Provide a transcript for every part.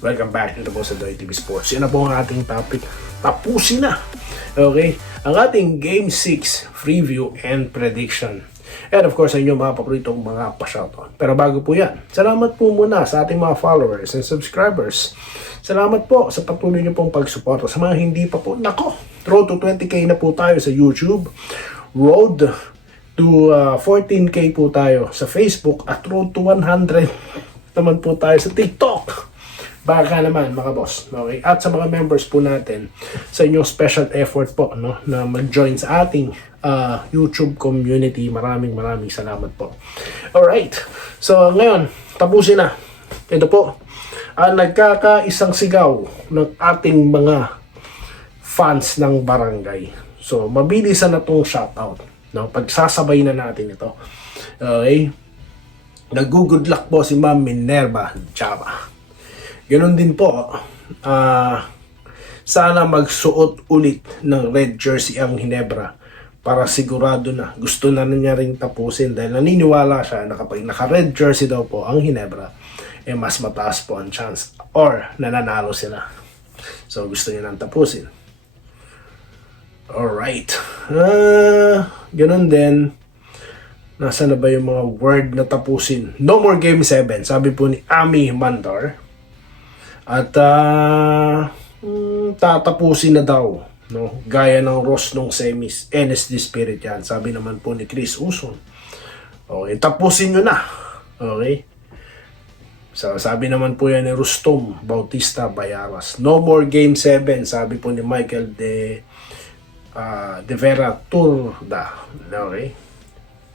Welcome back to the Boss Adoy TV Sports. Yan na po ang ating topic. Tapusin na. Okay? Ang ating Game 6 preview and prediction. And of course, sa inyo mga paboritong mga pa-shoutout. Pero bago po yan, salamat po muna sa ating mga followers and subscribers. Salamat po sa patuloy niyo pong pagsuporta. Sa mga hindi pa po, nako, road to 20k na po tayo sa YouTube. Road to 14k po tayo sa Facebook. At road to 100 naman po tayo sa TikTok. Baka naman mga boss, okay? At sa mga members po natin, sa inyong special effort po, no, na mag-join sa ating YouTube community. Maraming salamat po. Alright, so ngayon, tapusin na. Ito po, nagkakaisang sigaw ng ating mga fans ng barangay. So, mabilisan na itong shoutout. No? Pagsasabay na natin ito. Okay? Nag-good luck po si Ma'am Minerva Java. Ganon din po, sana magsuot ulit ng red jersey ang Ginebra para sigurado na gusto na niya ring tapusin dahil naniniwala siya na kapag naka-red jersey daw po ang Ginebra, mas mataas po ang chance or nananalo sila. So gusto niya nang tapusin. Alright. Ganon din. Nasaan na ba yung mga word na tapusin? No more game 7, sabi po ni Ami Mandar. At tatapusin na daw, no? Gaya ng Ross nung semis, NSD Spirit yan. Sabi naman po ni Chris Uson. Okay, tapusin nyo na. Okay? So, sabi naman po yan ni Rustom Bautista Bayaras. No more game 7, sabi po ni Michael de Vera Turda. Okay?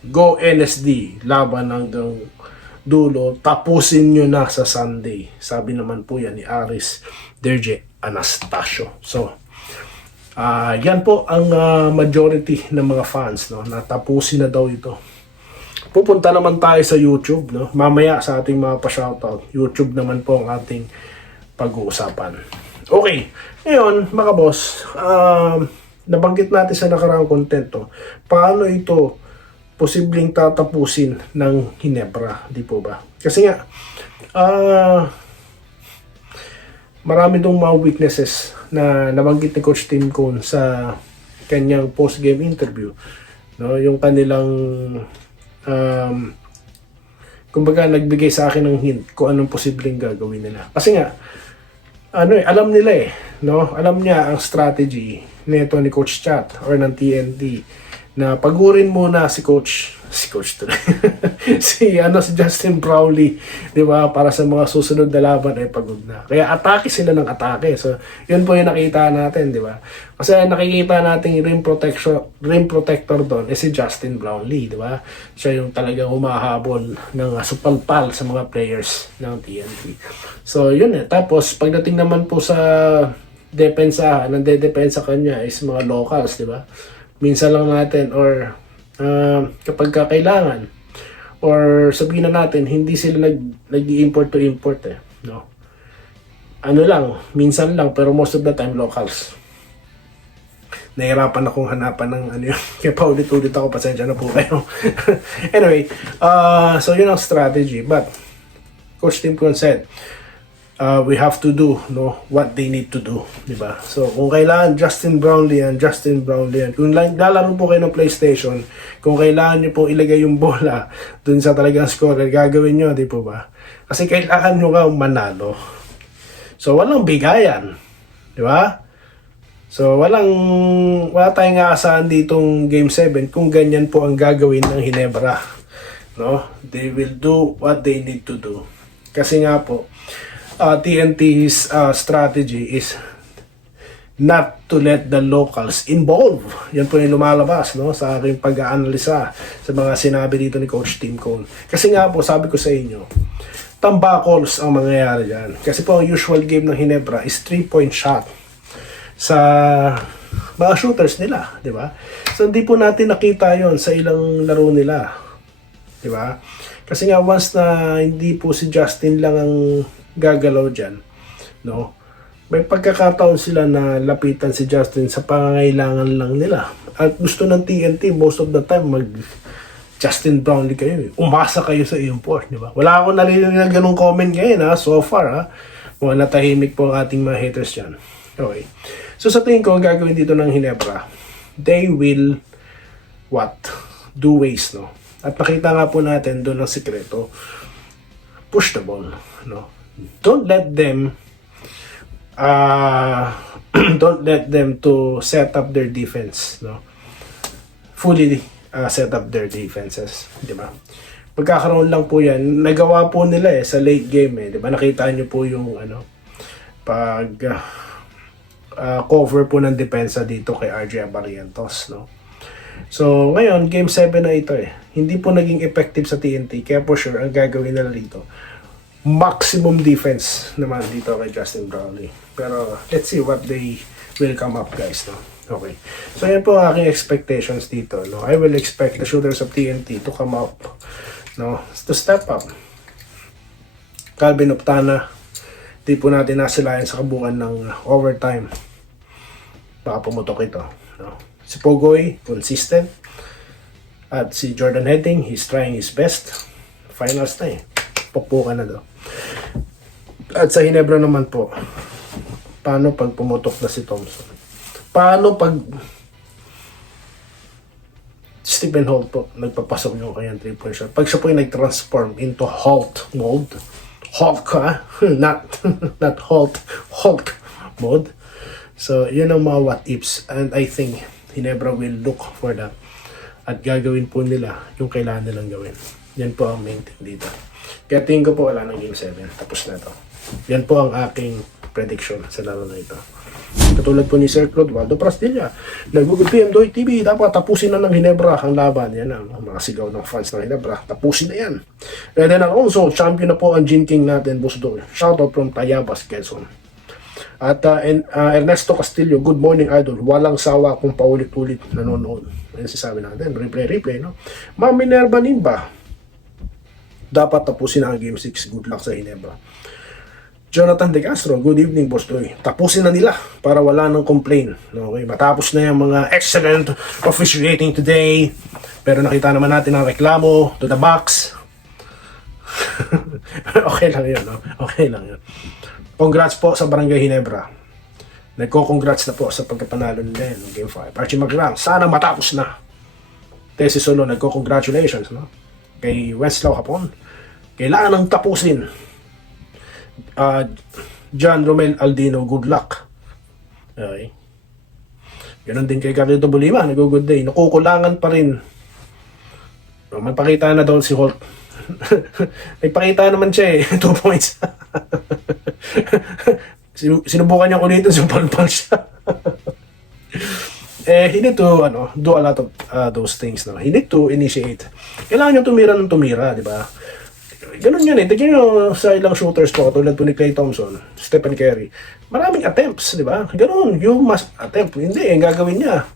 Go NSD, laban hanggang dulo, tapusin nyo na sa Sunday. Sabi naman po yan ni Aris Derje Anastasio. So, yan po ang majority ng mga fans, no, na tapusin na daw ito. Pupunta naman tayo sa YouTube, no, mamaya sa ating mga pa-shoutout. YouTube naman po ang ating pag-uusapan. Okay, ngayon mga boss, nabanggit natin sa nakaraang content, no, paano ito posibleng tatapusin ng Ginebra, di po ba? Kasi nga, marami dong mga weaknesses na nabanggit ni Coach Tim Cone sa kanyang post-game interview. No, yung kanilang, kumbaga nagbigay sa akin ng hint kung anong posibleng gagawin nila. Kasi nga, alam nila no? Alam niya ang strategy nito ni Coach Chat or ng TNT na pagurin muna si coach tuloy. si Justin Brownlee, 'di ba, para sa mga susunod na laban ay pagod na. Kaya atake sila ng atake. So, 'yun po 'yung nakita natin, 'di ba? Kasi nakikita natin yung rim protector doon si Justin Brownlee, 'di ba? Siya yung talagang humahabol ng supalpal sa mga players ng TNT. So, 'yun Tapos pagdating naman po sa depensa, nande-depensa kanya is mga locals, 'di ba? Minsan lang natin or kapag kailangan or sabihin na natin hindi sila nag-i-import to import no. Minsan lang pero most of the time locals. Nahirapan akong hanapan ng yun. Kaya paulit-ulit ako, pasensya na po kayo. Anyway, so yun ang strategy, but Coach Tim Cone said we have to do what they need to do, di ba? So kung kailangan Justin Brownlee yan, kung lalaro po kayo ng PlayStation, kung kailangan nyo pong ilagay yung bola dun sa talagang scorer, gagawin nyo, di po ba? Kasi kailangan nyo nga manalo. So walang bigayan, di ba? So wala tayong aasahan ditong Game 7 kung ganyan po ang gagawin ng Ginebra, no? They will do what they need to do. Kasi nga po, TNT's strategy is not to let the locals involve. Yan po yung lumalabas, no, sa aking pag-aanalisa sa mga sinabi dito ni Coach Tim Cone. Kasi nga po, sabi ko sa inyo, tambakols ang mangyayari dyan. Kasi po ang usual game ng Ginebra is 3-point shot sa mga shooters nila, di ba? So hindi po natin nakita yon sa ilang laro nila, di ba? Kasi nga once na hindi po si Justin lang ang gagalaw dyan, no? May pagkakataon sila na lapitan si Justin sa pangangailangan lang nila. At gusto ng TNT, most of the time, Justin Brownlee kayo. Umasa kayo sa iyong port, di ba? Wala akong narinig na ganung comment ngayon, so far, Mukhang natahimik po ang ating mga haters dyan. Okay. So sa tingin ko, ang gagawin dito ng Ginebra, they will what? Do waste, no? At nakita nga po natin doon ang sikreto. Push the ball, no? Don't let them don't let them to set up their defense, no? Fully set up their defenses, di ba? Pagkakaroon lang po yan, nagawa po nila sa late game di ba? Nakita niyo po yung pag cover po ng depensa dito kay RJ Barrientos, no? So, ngayon, game 7 na ito Hindi po naging effective sa TNT, kaya po sure, ang gagawin nila dito, maximum defense naman dito kay Justin Brownlee. Pero, let's see what they will come up, guys, no? Okay. So, yan po ang aking expectations dito, no? I will expect the shooters of TNT to come up, no? To step up. Calvin Optana, di po natin nasilayan sa kabuuan ng overtime. Baka pumutok ito, no? Si Pogoy, consistent. At si Jordan Heading, he's trying his best. Finals na Pupukan na daw. At sa Ginebra naman po, paano pag pumutok na si Thompson? Paano pag Stephen Holt po, nagpapasok yung kanyang 3-point shot? Pag siya po yung nag-transform into Holt mode, Hulk not Holt, Hulk mode. So, yun ang mga what-ifs. And I think Ginebra will look for that. At gagawin po nila yung kailangan nilang gawin. Yan po ang main thing dito. Kaya tingin ko po wala ng game 7. Tapos na to. Yan po ang aking prediction sa laro na ito. Katulad po ni Sir Claude Waldo Prastilla, nag-Google PM Doy TV, dapat tapusin na ng Ginebra ang laban. Yan ang mga sigaw ng fans ng Ginebra. Tapusin na yan. And then also, champion na po ang Gin King natin, Busdoy. Shoutout from Tayabas, Quezon. At Ernesto Castillo, good morning idol. Walang sawa kung paulit-ulit nanonood. Ayan sasabi natin, replay, no? Ma'am Minerva Nimba, dapat tapusin ang Game 6. Good luck sa Ginebra. Jonathan De Castro, good evening, Boss Doy. Tapusin na nila para wala nang complain. Okay, matapos na yung mga excellent officiating today. Pero nakita naman natin ang reklamo to the box. Okay lang yun, no? Okay lang yun. Congrats po sa Barangay Ginebra. Nagko-congrats na po sa pagkapanalo nila ng Game 5. Archie Maglang, sana matapos na. Tessie Solo, nagko-congratulations, no? Kay Wenceslao Hapon. Kailangan nang tapusin. John Romel Aldino, good luck. Okay. Ganon din kay Carlito Bolima, nag-good day. Nakukulangan pa rin. Magpakita na daw si Holt. Nagpakita naman siya 2 points. Sinubukan niya ko dito, sumpalpal siya. He need to do a lot of those things. No? He need to initiate. Kailangan niya tumira ng tumira, di ba? Ganun yun Tignan nyo sa ilang shooters po, tulad po ni Klay Thompson, Stephen Curry. Maraming attempts, di ba? Ganun, you must attempt. Hindi, yung gagawin niya.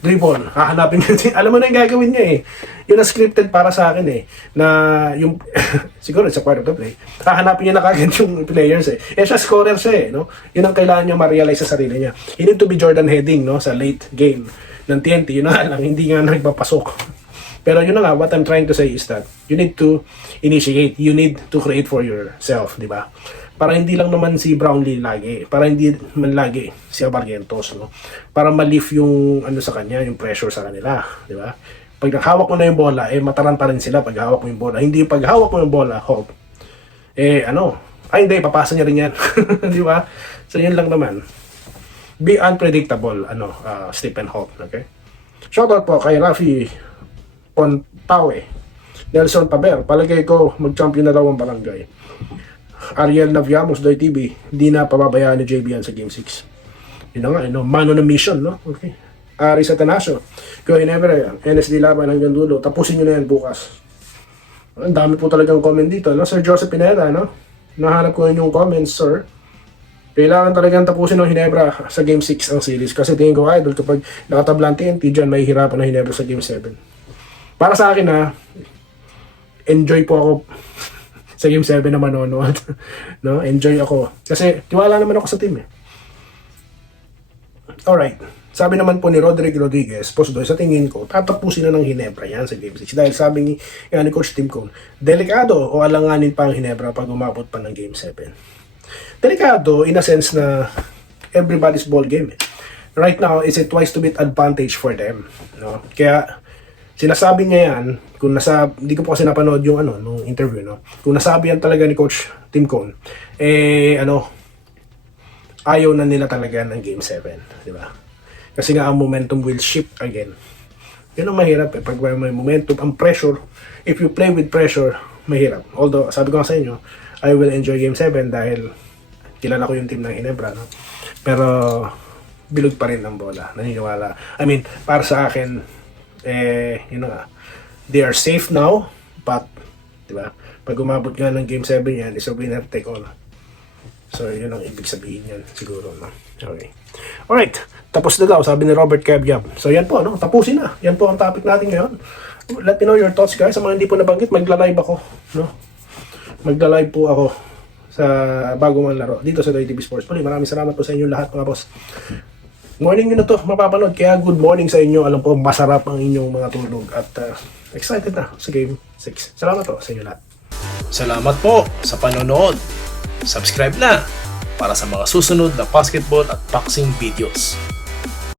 Dribble, hahanapin niya. Alam mo na yung gagawin niya Yun ang scripted para sa akin na yung, siguro sa part of the play, hahanapin niya na kagad yung players siya scorer siya no? Yun ang kailangan niya ma-realize sa sarili niya. He need to be Jordan Heading, no? Sa late game ng TNT. Yun na lang, hindi nga nagpapasok. Pero yun na nga, what I'm trying to say is that you need to initiate, you need to create for yourself, di ba? Para hindi lang naman si Brownlee lagi, para hindi man lagi si Barrientos, no? Para ma-lift yung sa kanya, yung pressure sa kanila, di ba? Pag hawak mo na yung bola, mataranta rin sila pag hawak mo yung bola. Hindi pag hawak mo yung bola, hope. Hindi, papasa niya rin yan. Di ba? So yun lang naman. Be unpredictable, Stephen Holt, okay? Shoutout po kay Rafi Pontawe, Nelson Paber, palagay ko mag-champion na daw ang Barangay. Ariel Naviamos, Doy TV, hindi na pababayaan ni JB yan sa Game 6. Yun na nga, mano na mission, no? Okay. Ari Satanasio, Go Ginebra, NSD laban hanggang dulo, tapusin nyo na yan bukas. Ang dami po talagang comment dito, no? Sir Joseph Pineda, no? Nahanap ko yung comments, sir. Kailangan talagang tapusin ng Ginebra sa Game 6 ang series. Kasi tingin ko, idol, kapag nakatabla ang TNT dyan, may hirapan ng Ginebra sa Game 7. Para sa akin, enjoy po ako sa Game 7 na manonood. No? Enjoy ako. Kasi tiwala naman ako sa team. Alright. Sabi naman po ni Roderick Rodriguez, Posdoy, sa tingin ko, tatapusin na ng Ginebra yan sa Game 6. Dahil sabi ni Coach Tim Cone, delikado o alanganin pa ang Ginebra pag umabot pa ng Game 7. delikado in a sense na everybody's ball game. Right now, it's a twice to beat advantage for them. No? Kaya, sinasabi niya yan, kung hindi ko po kasi napanood yung nung interview, no? Kung nasabi yan talaga ni Coach Tim Cone, ayaw na nila talaga ng Game 7, di ba? Kasi nga, ang momentum will shift again. Yun ang mahirap pag may momentum, ang pressure, if you play with pressure, mahirap. Although, sabi ko nga sa inyo, I will enjoy Game 7 dahil kilala ko yung team ng Ginebra, no? Pero, bilog pa rin ang bola. Naniniwala. I mean, para sa akin, they are safe now, but, di ba? Pag umabot nga ng Game 7 yan, is a winner take all. So, yun ang ibig sabihin yan, siguro, no? Okay. Alright. Tapos na daw, sabi ni Robert Kevyab. So, yan po, no? Tapusin na. Yan po ang topic natin ngayon. Let me know your thoughts, guys. Sa mga hindi po nabanggit, magla-live ako, no? Magla-live po ako sa bagong laro dito sa TV Sports. Muli, maraming salamat po sa inyo lahat, mga boss. Morning nyo na to mapapanood, kaya good morning sa inyo. Alam ko masarap ang inyong mga tulog at excited na sa Game 6. Salamat po sa inyo lahat. Salamat po sa panonood. Subscribe na para sa mga susunod na basketball at boxing videos.